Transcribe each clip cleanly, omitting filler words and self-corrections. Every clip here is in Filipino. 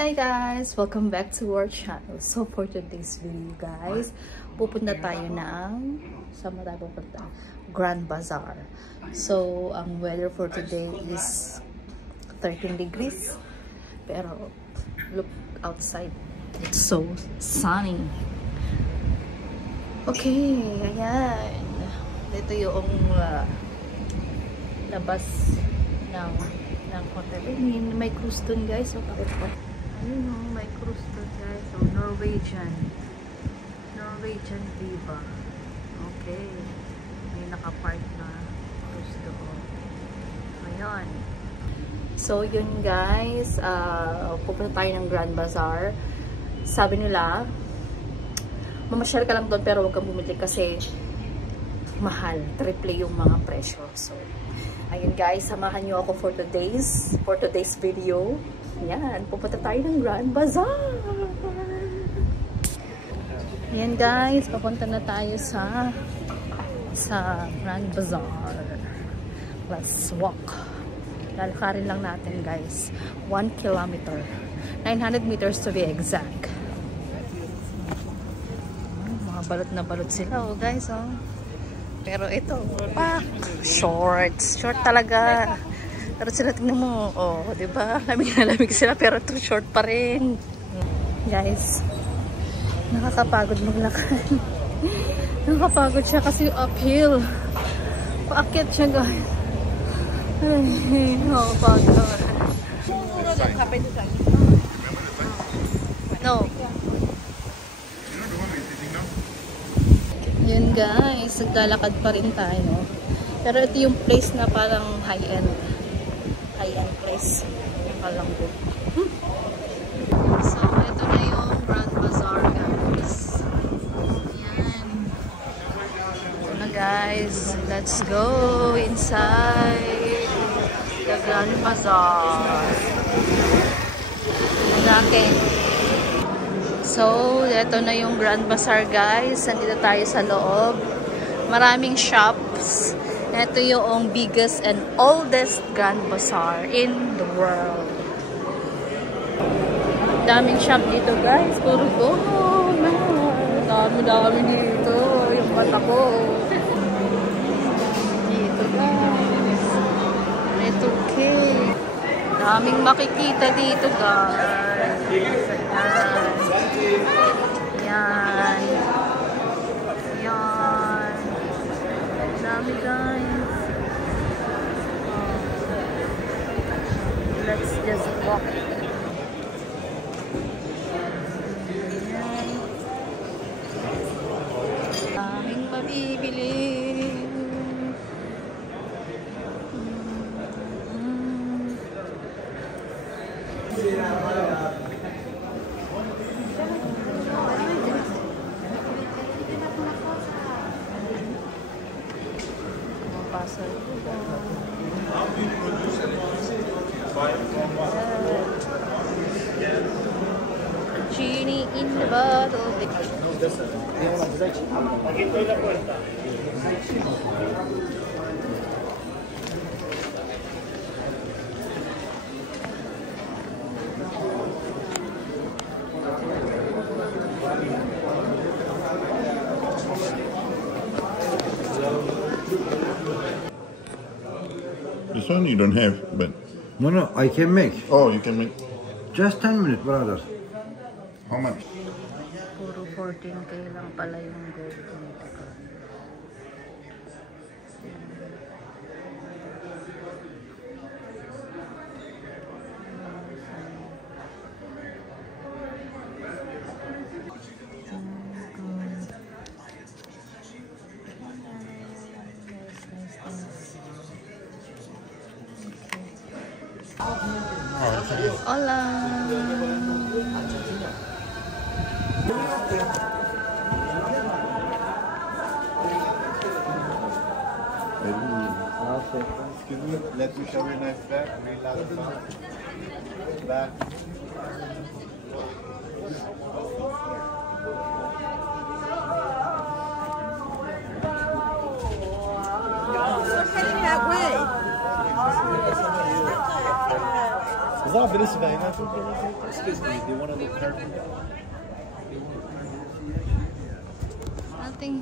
Hi guys! Welcome back to our channel. So for today's video guys, pupunta tayo ng Grand Bazaar. So ang weather for today is 13 degrees. Pero look outside. It's so sunny. Okay, ayan. Dito yung labas ng hotel. May cruise dun guys. So bakit po? Ayun o, may cruise dun guys. So Norwegian Viva. Okay. May nakapark na cruise doon. Ayan. So yun guys, pupunta tayo ng Grand Bazaar. Sabi nila, mamasyal ka lang doon pero huwag kang bumili kasi mahal. Triple yung mga presyo. So, ayun guys, samahan nyo ako for today's video. Yan, pupunta tayo ng Grand Bazaar. Yan guys, papunta na tayo sa Grand Bazaar. Let's walk. Lalakarin lang natin guys. 1 kilometer. 900 meters to be exact. Mga balot na balot sila oh guys oh. Pero ito, pak, shorts. Short talaga. Pero sila, tingnan mo, oh, diba? Lamig na lamig sila, pero ito short pa rin. Guys, nakakapagod maglakad. Nakakapagod siya kasi uphill. Paakyat siya, guys. Ay, nakakapagod. No. Yun guys, naglalakad pa rin tayo. Pero ito yung place na parang high-end place. Kalanggo. So, ito na yung Grand Bazaar guys. Yan. Ito na guys. Let's go inside the Grand Bazaar. Natin. So, ito na yung Grand Bazaar guys. Nandito tayo sa loob. Maraming shops. Ito yung biggest and oldest Grand Bazaar in the world. Daming shop dito guys. Puro gold. Dami dito. Yung mata ko. Dito guys. Ito cake. Daming makikita dito guys. Yan. Yan. Dami guys. Let's just walk. Yan. Daming mabibili. Genie in the bottle. This one you don't have, but... No, I can make. Oh, you can make... Just 10 minutes, brother. How much? Puro 14K lang pala yung gold. Hola. Excuse me, let me show you nice back. Back. You're heading that way. Kızlar birisi ben yine çok excuse me, do you want to look careful? Nothing.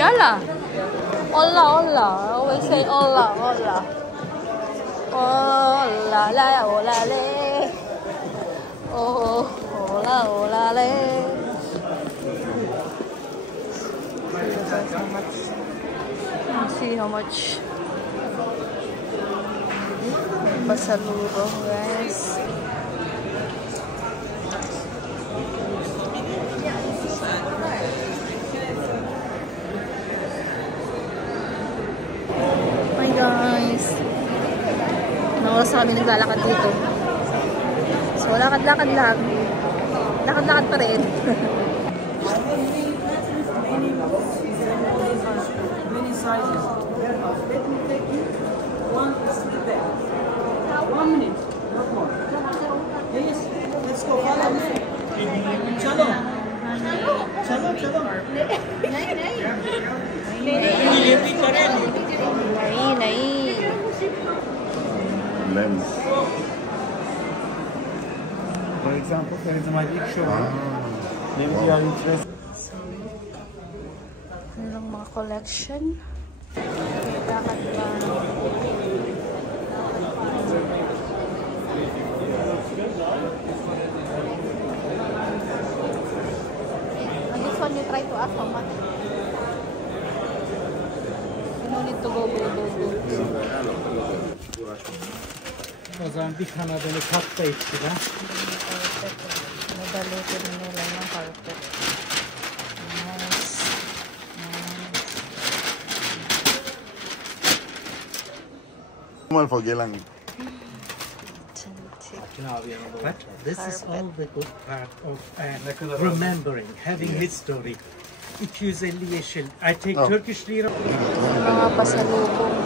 Yala. Hola, hola. I always say hola, hola. Hola, la, hola, le. Oh, hola, hola, le. Let's see how much. Pasalubong, guys. Hi guys. Oras kami naglalakad dito. So, lakad-lakad lang. Lakad-lakad pa rin. Many sizes. Let me take you one step back. 1 minute, not more. Yes, let's go. Follow me. Chalo. Chalo, chalo. Nahi. Lens. For example, there is a magic show. Maybe you are interested. Ano lang mga collection? Lakad pa. This one you try to ask how much? You don't need to go. O zaman bir kanadını katta ettiler. Nadalutin nila ng carpet. Nice. Mal for Gelang. But this is all the good part of remembering, having history. 250 yeşil. I take Turkish lira. Mga pasalubong.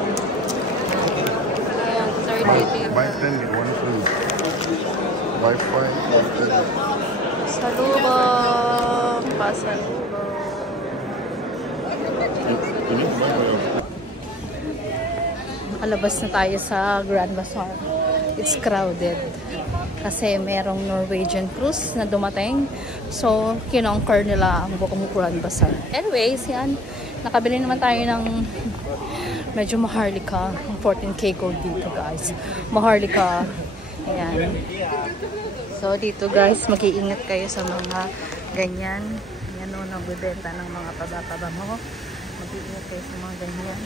Ayan, 30 lira. Buy 10, get 1 free. Buy 5. Pasalubong. You need to buy one. Nakalabas na tayo sa Grand Bazaar. It's crowded. Kasi merong Norwegian cruise na dumating. So, kinonquer nila ang buong Grand Bazaar. Anyways, yan. Nakabili naman tayo ng medyo Maharlika. 14K gold dito, guys. Maharlika. Ayan. So, dito, guys, mag-iingat kayo sa mga ganyan. Yan o, nagbibenta ng mga taba-taba mo. Mag-iingat kayo sa mga ganyan.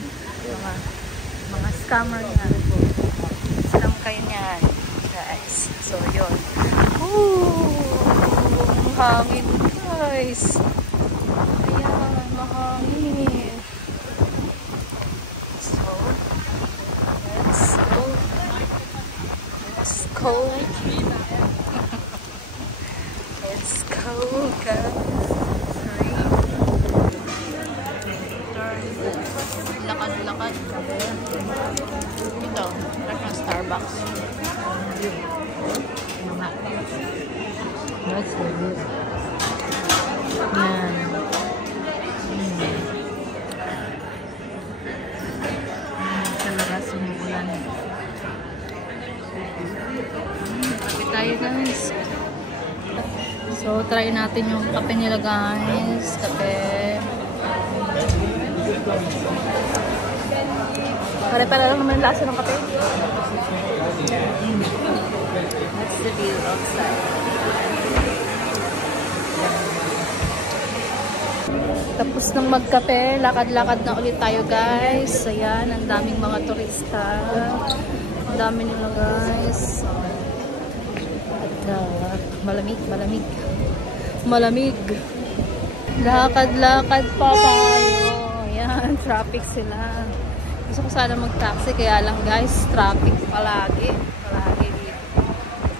Mga scammer yan. Scam kayo niyan, guys. So, yun. Ooh! Mahangin, guys. Ayan, mahangin. So, let's go. Let's go. Let's go, guys. Lakad-lakad. Ito, fresh ng Starbucks. That's the view. Yan. Talaga sumuulan. Kape tayo, guys. So, try natin yung kape nila, guys. Kape. Pare-pare lang naman lasa ng kape. That's the view outside. Tapos nang magkape, lakad-lakad na ulit tayo, guys. Ayan, ang daming mga turista. Ang dami nila, guys. At malamig. Lakad-lakad pa tayo. Ayan, traffic sila. Gusto ko sana mag-taxi, kaya lang, guys, traffic palagi dito.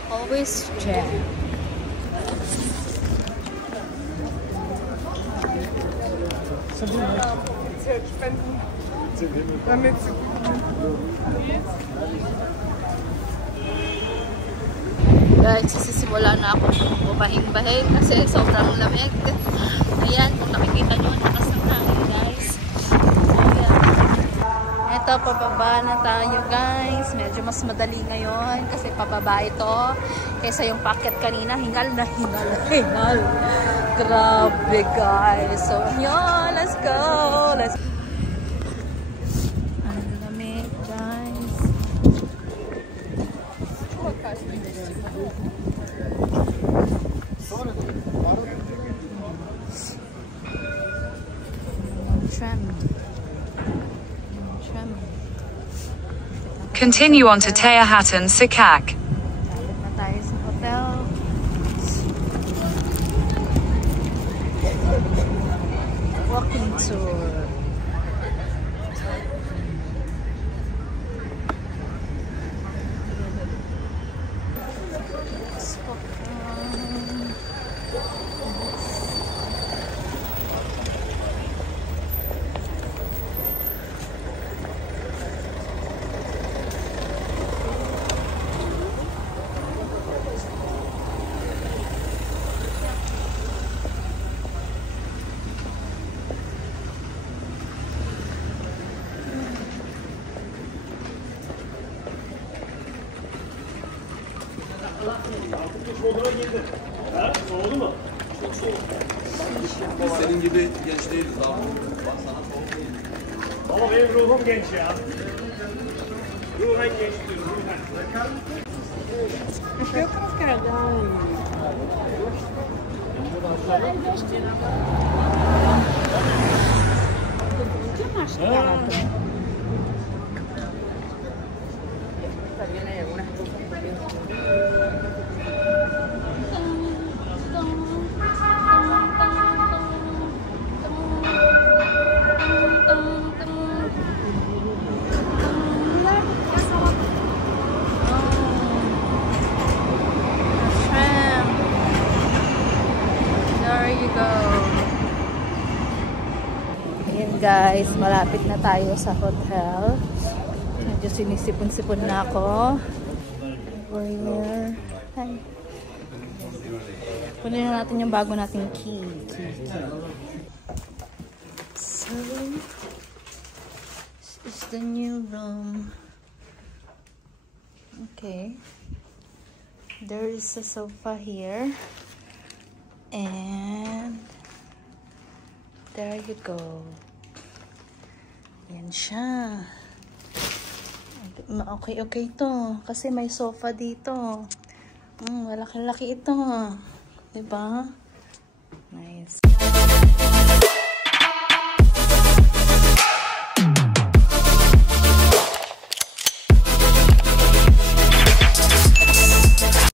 Always jam. Guys, sisimula na ako bumahing-bahing kasi sobrang lamig. Ayan, kung nakikita nyo, lakas ng hangin, guys. Ayan. Ito, pababa na tayo, guys. Medyo mas madali ngayon kasi pababa ito kaysa yung packet kanina. Hingal na hingal. Hingal. Grabe, guys. So, yun. Let's go. Ang lamig, guys. Continue on to Teahatan Sakak. Balik na tayo sa hotel. Walking tour. Senin gibi genç değiliz abi. Bak sana soğuk değil. Ama benim ruhum genç ya. Ruhen genç diyorum. Guys, malapit na tayo sa hotel. Medyo sinisipon-sipon na ako. Where? Hi. Kunin na natin yung bago nating key. So, this is the new room. Okay. There is a sofa here. And there you go. Yan siya. Okay ito. Kasi may sofa dito. Malaki-laki ito. Diba? Nice.